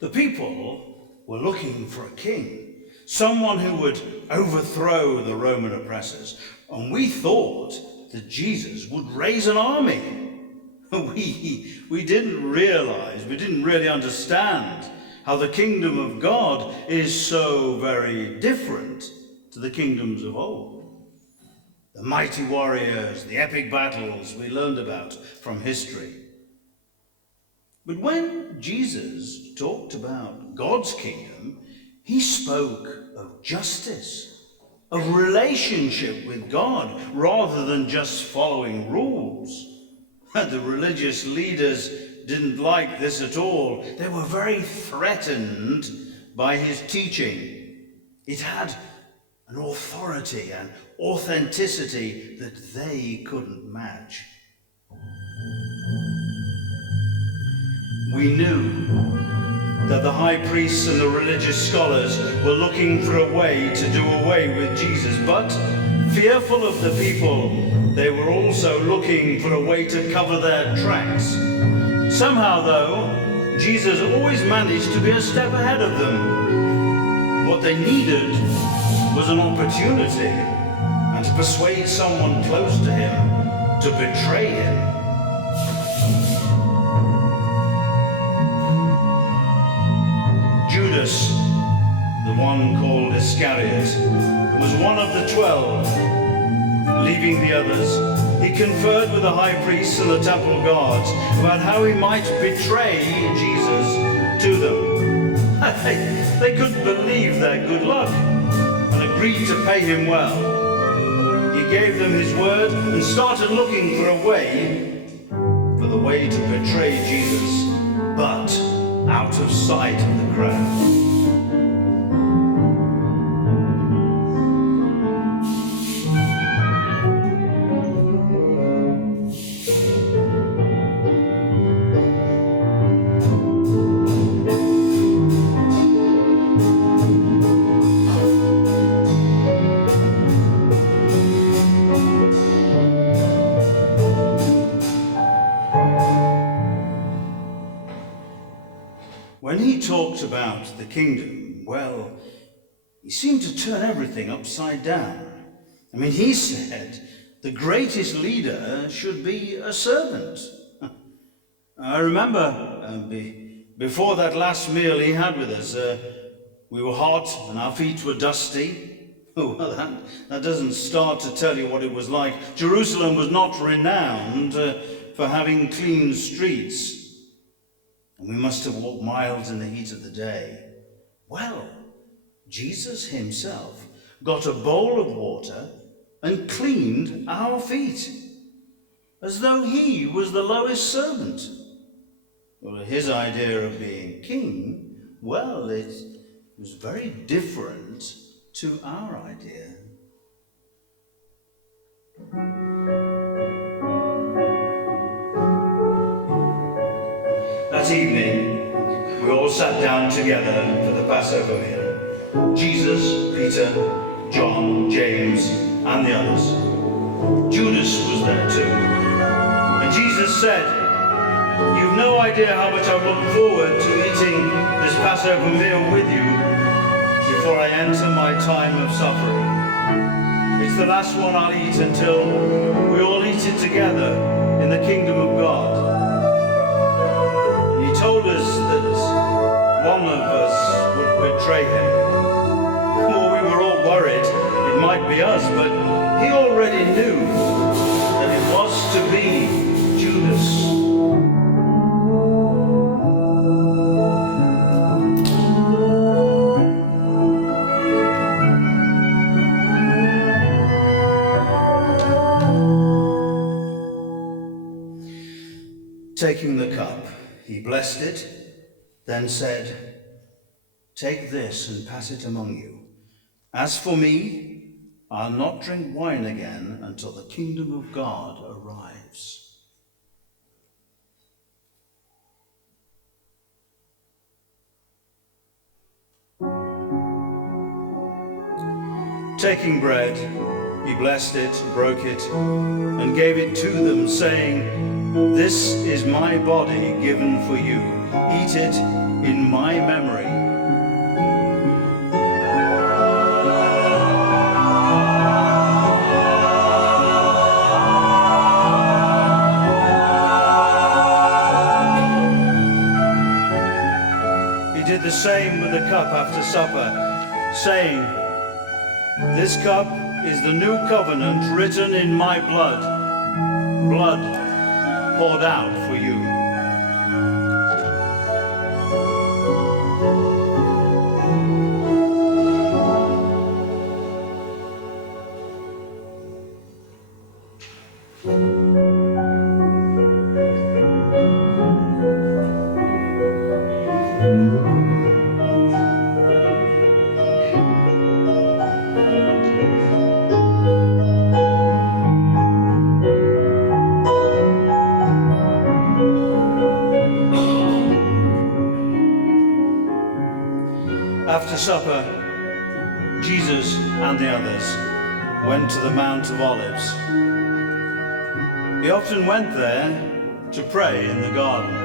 The people were looking for a king, someone who would overthrow the Roman oppressors. And we thought that Jesus would raise an army. We didn't realize, we didn't really understand how the kingdom of God is so very different to the kingdoms of old. The mighty warriors, the epic battles we learned about from history. But when Jesus talked about God's kingdom, he spoke of justice, of relationship with God, rather than just following rules. The religious leaders didn't like this at all. They were very threatened by his teaching. It had an authority and authenticity that they couldn't match. We knew that the high priests and the religious scholars were looking for a way to do away with Jesus, but fearful of the people, they were also looking for a way to cover their tracks. Somehow, though, Jesus always managed to be a step ahead of them. What they needed was an opportunity, and to persuade someone close to him to betray him. Judas, the one called Iscariot, was one of the 12. Leaving the others, he conferred with the high priests and the temple guards about how he might betray Jesus to them. They couldn't believe their good luck and agreed to pay him well. He gave them his word and started looking for the way to betray Jesus, but out of sight of the crowd. When he talked about the kingdom, well, he seemed to turn everything upside down. I mean, he said the greatest leader should be a servant. I remember before that last meal he had with us, we were hot and our feet were dusty. Oh, well, that doesn't start to tell you what it was like. Jerusalem was not renowned for having clean streets. And we must have walked miles in the heat of the day. Well, Jesus himself got a bowl of water and cleaned our feet, as though he was the lowest servant. Well, his idea of being king, well, it was very different to our idea. That evening, we all sat down together for the Passover meal. Jesus, Peter, John, James, and the others. Judas was there too. And Jesus said, "You've no idea how much I look forward to eating this Passover meal with you before I enter my time of suffering. It's the last one I'll eat until we all eat it together in the kingdom of God." He told us that one of us would betray him. Well, we were all worried it might be us, but he already knew that it was to be Judas. Taking the cup, he blessed it, then said, "Take this and pass it among you. As for me, I'll not drink wine again until the kingdom of God arrives." Taking bread, he blessed it, broke it, and gave it to them, saying, "This is my body given for you. Eat it in my memory. He did the same with the cup after supper, saying, "This cup is the new covenant written in my blood, blood poured out for you." After supper, Jesus and the others went to the Mount of Olives. He often went there to pray in the garden.